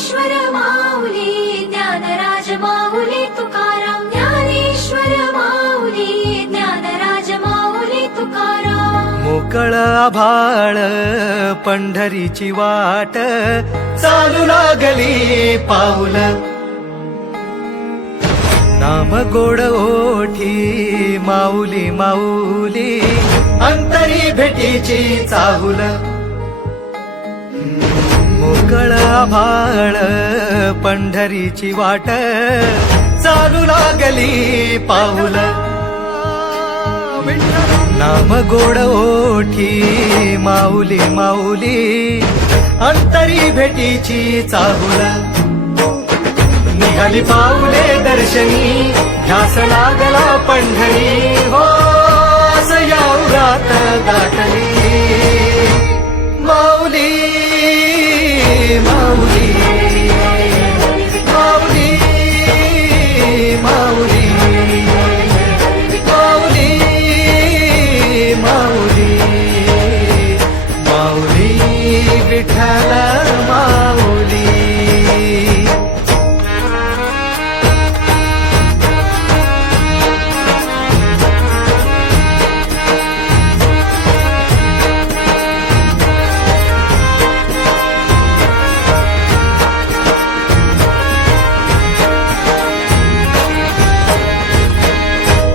ज्ञानेश्वर माऊली ज्ञानराज माऊली तुकाराम ज्ञानेश्वर माऊली ज्ञानराज माऊली तुकाराम मोकळ आभाळ पंढरीची वाट चालू लागली पाऊल नाम गोड ओठी माऊली माऊली अंतरी भेटीची चाहुल मोकळ आभाळ पंढरीची वाट चालू लागली पाऊल नाम गोड ओठी माऊली माऊली अंतरी भेटीची चाहुल निघाली पाऊले दर्शनी ध्यास लागला पंढरी हो असया उरात दाटली माऊली माऊली माऊली माऊली माऊली माऊली माऊली विठ्ठल माऊली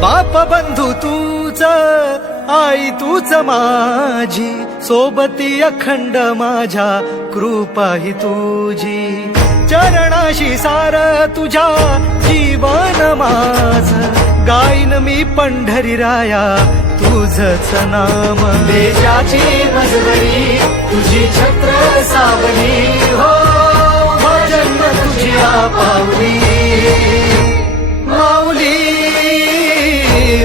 बाप बंधू तूच आई तूच माझी सोबती अखंड माझ्या कृपा ही तुझी चरणाशी सार तुझ्या जीवन माझ गाईन मी पंढरी राया तुझच नाम देशाची मजवरी तुझी छत्र सावली हो जन्म तुझ्या पावली माऊली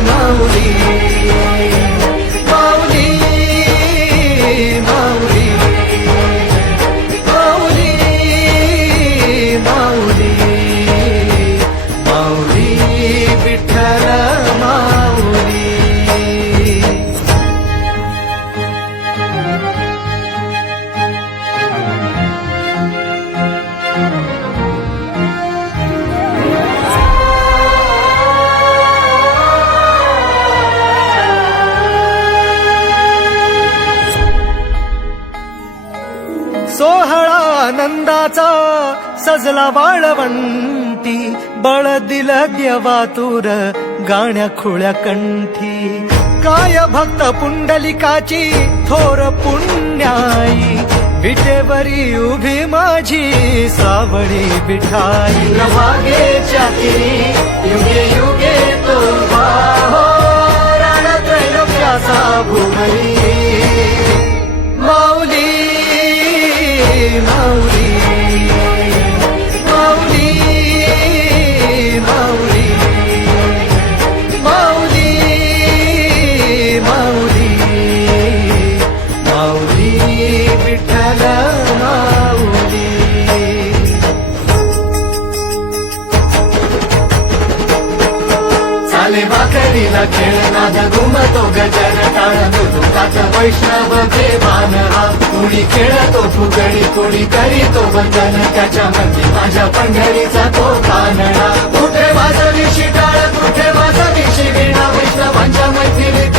माऊली माऊली माऊली माऊली माऊली माऊली विठ्ठल माऊली सोहळा आनंदाचा सजला वाळवंटी बळ दिलं देवातूर गाण्या खुळ्या कंठी काय भक्त पुंडलिकाची थोर पुण्याई विटेवरी उभी माझी सावळी विठाई मागेच्या युगे युगे तो हो रणत्रैलोक्याचा भूमरी माऊली माऊली माऊली माऊली माऊली माऊली माऊली विठ्ठल माऊली चाले भाकरीला खेळ नाद घुमतो गजर टाळ दुखात वैष्णव देवान हा कुणी खेळतो फुगडी कुणी करीतो बंधन त्याच्या मध्ये माझ्या पंढरीचा तो कानडा कुठे वाजवी शिटाळ कुठे वाजवी शिवीणा वैष्णवांच्या मैत्रिणी